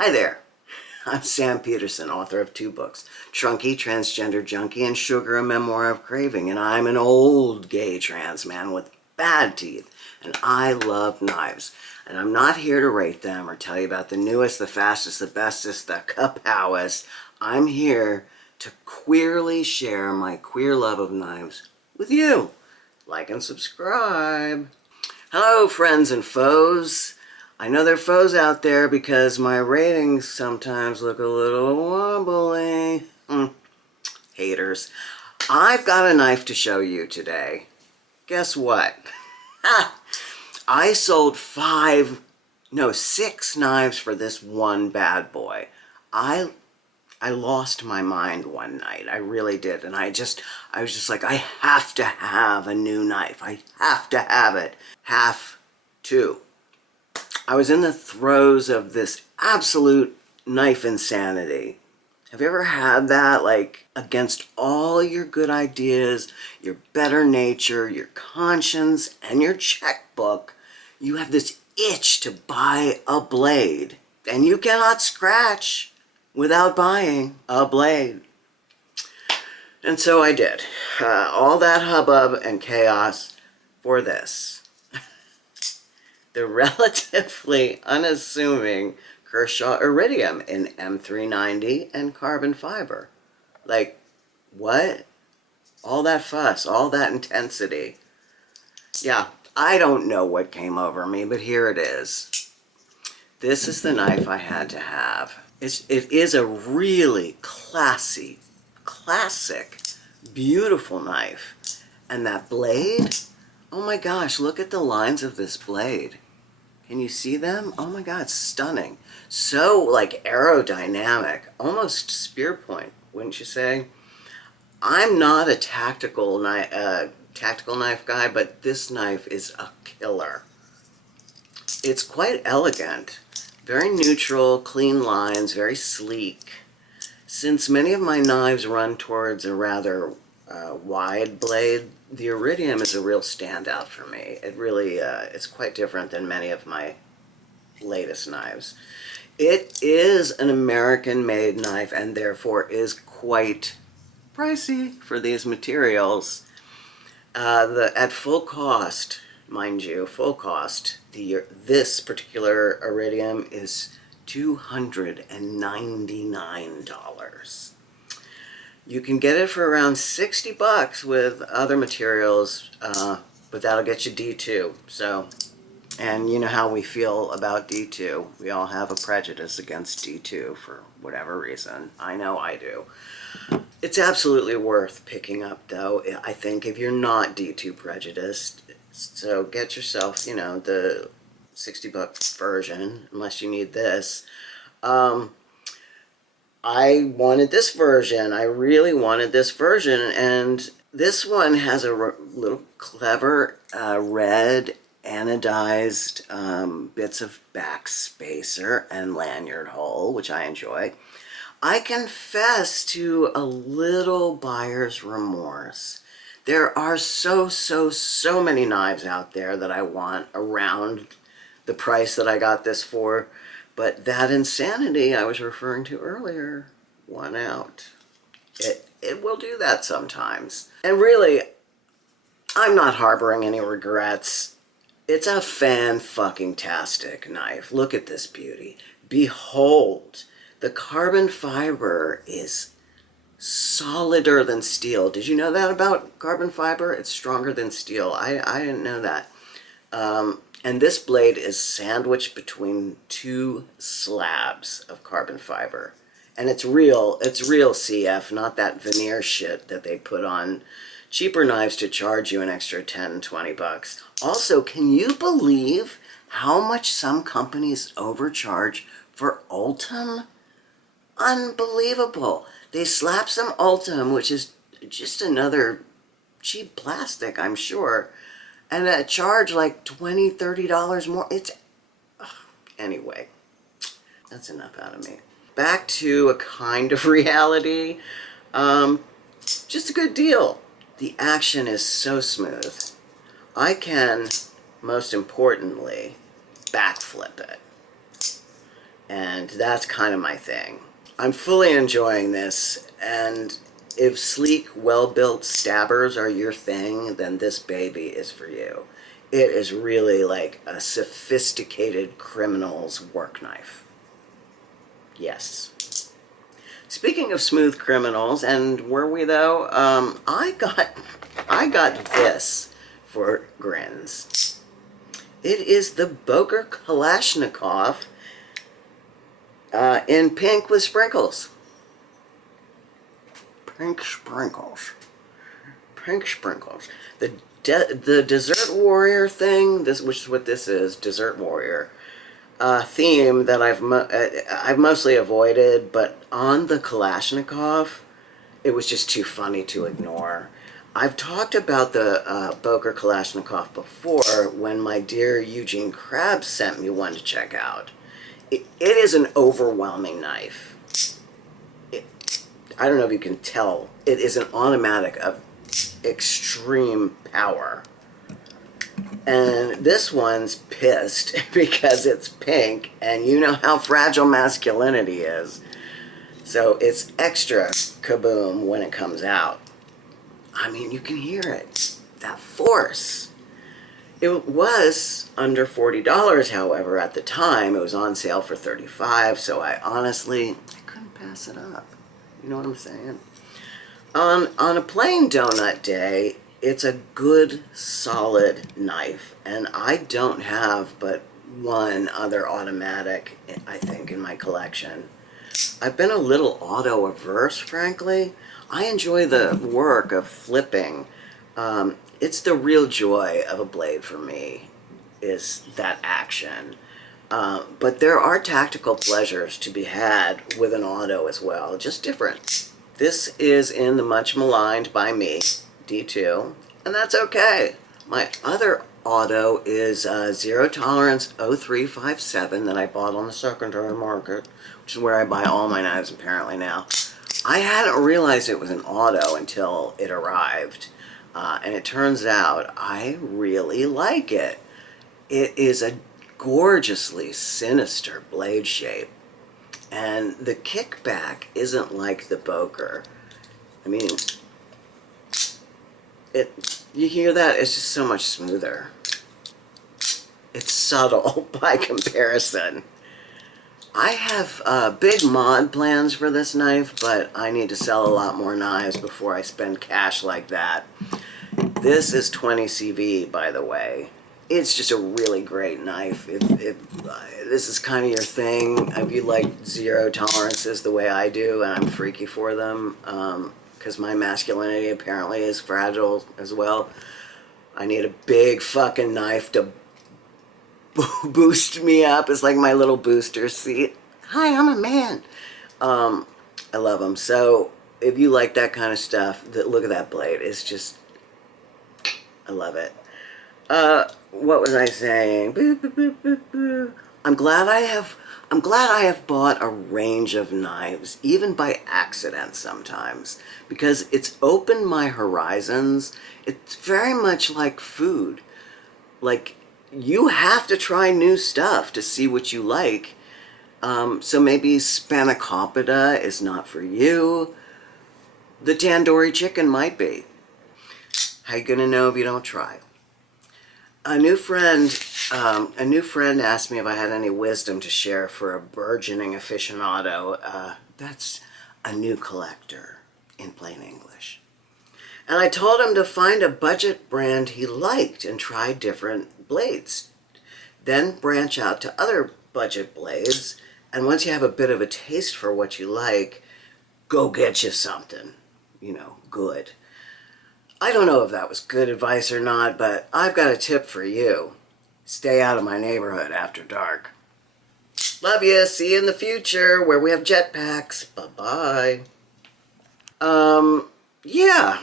Hi there, I'm Sam Peterson, author of 2 books, Trunky, Transgender Junkie, and Sugar, A Memoir of Craving, and I'm an old gay trans man with bad teeth, and I love knives. And I'm not here to rate them or tell you about the newest, the fastest, the bestest, the kapowest. I'm here to queerly share my queer love of knives with you. Like and subscribe. Hello, friends and foes. I know there are foes out there because my ratings sometimes look a little wobbly. Haters. I've got a knife to show you today. Guess what? I sold 6 knives for this one bad boy. I lost my mind one night. I really did. And I was just like, I have to have a new knife. I have to have it. Have to. I was in the throes of this absolute knife insanity. Have you ever had that? Like, against all your good ideas, your better nature, your conscience, and your checkbook, you have this itch to buy a blade. And you cannot scratch without buying a blade. And so I did. All that hubbub and chaos for this. The relatively unassuming Kershaw Iridium in M390 and Carbon Fiber. Like, what? All that fuss, all that intensity. Yeah, I don't know what came over me, but here it is. This is the knife I had to have. It is a really classy, classic, beautiful knife. And that blade, oh my gosh, look at the lines of this blade. Can you see them? Oh my God, stunning. So like aerodynamic, almost spear point, wouldn't you say? I'm not a tactical knife guy, but this knife is a killer. It's quite elegant, very neutral, clean lines, very sleek. Since many of my knives run towards a rather wide blade, the Iridium is a real standout for me. It really, it's quite different than many of my latest knives. It is an American-made knife and therefore is quite pricey for these materials. At full cost, mind you, full cost, this particular Iridium is $299. You can get it for around 60 bucks with other materials, but that'll get you D2. So, and you know how we feel about D2. We all have a prejudice against D2 for whatever reason. I know I do. It's absolutely worth picking up, though, I think, if you're not D2 prejudiced. So get yourself, the 60-buck version, unless you need this. I wanted this version. I really wanted this version, and this one has a little clever red anodized bits of back spacer and lanyard hole, which I enjoy. I confess to a little buyer's remorse. There are so many knives out there that I want around the price that I got this for. But that insanity I was referring to earlier won out. It will do that sometimes. And really, I'm not harboring any regrets. It's a fan-fucking-tastic knife. Look at this beauty. Behold, the carbon fiber is solider than steel. Did you know that about carbon fiber? It's stronger than steel. I didn't know that. And this blade is sandwiched between 2 slabs of carbon fiber. And it's real CF, not that veneer shit that they put on cheaper knives to charge you an extra 10, 20 bucks. Also, can you believe how much some companies overcharge for Ultim? Unbelievable. They slap some Ultim, which is just another cheap plastic, I'm sure, and charge like $20, $30 more. Anyway, that's enough out of me. Back to a kind of reality. Just a good deal. The action is so smooth. I can, most importantly, backflip it. And that's kind of my thing. I'm fully enjoying this, and if sleek, well-built stabbers are your thing, then this baby is for you. It is really like a sophisticated criminal's work knife. Yes. Speaking of smooth criminals, and were we though? I got this for grins. It is the Boker Kalashnikov in pink with sprinkles. Pink sprinkles. Pink sprinkles. The Desert Warrior thing, which is what this is, Desert Warrior, theme that I've mostly avoided, but on the Kalashnikov, it was just too funny to ignore. I've talked about the Boker Kalashnikov before when my dear Eugene Krabs sent me one to check out. It is an overwhelming knife. I don't know if you can tell. It is an automatic of extreme power. And this one's pissed because it's pink, and you know how fragile masculinity is. So it's extra kaboom when it comes out. I mean, you can hear it. That force. It was under $40, however, at the time. It was on sale for $35, so I couldn't pass it up. You know what I'm saying? On a plain donut day, it's a good, solid knife, and I don't have but one other automatic, I think, in my collection. I've been a little auto-averse, frankly. I enjoy the work of flipping. It's the real joy of a blade for me, is that action. But there are tactical pleasures to be had with an auto as well, just different. This is in the much maligned by me D2, and that's okay. My other auto is Zero Tolerance 0357 that I bought on the secondary market, which is where I buy all my knives apparently now. I hadn't realized it was an auto until it arrived, and it turns out I really like it. It is a gorgeously sinister blade shape, and the kickback isn't like the Boker. I mean, you hear that? It's just so much smoother. It's subtle by comparison. I have big mod plans for this knife, but I need to sell a lot more knives before I spend cash like that. This is 20 CV, by the way. It's just a really great knife. If this is kind of your thing, if you like zero tolerances the way I do, and I'm freaky for them, because my masculinity apparently is fragile as well, I need a big fucking knife to boost me up. It's like my little booster seat. Hi, I'm a man. I love them. So if you like that kind of stuff, look at that blade. It's just, I love it. What was I saying? Boo, boo, boo, boo, boo. I'm glad I have bought a range of knives, even by accident sometimes, because it's opened my horizons. It's very much like food. Like, you have to try new stuff to see what you like. So maybe spanakopita is not for you. The tandoori chicken might be. How you gonna know if you don't try? A new friend asked me if I had any wisdom to share for a burgeoning aficionado. That's a new collector, in plain English. And I told him to find a budget brand he liked and try different blades. Then branch out to other budget blades, and once you have a bit of a taste for what you like, go get you something, good. I don't know if that was good advice or not, but I've got a tip for you. Stay out of my neighborhood after dark. Love you. See you in the future where we have jetpacks. Bye-bye. Yeah.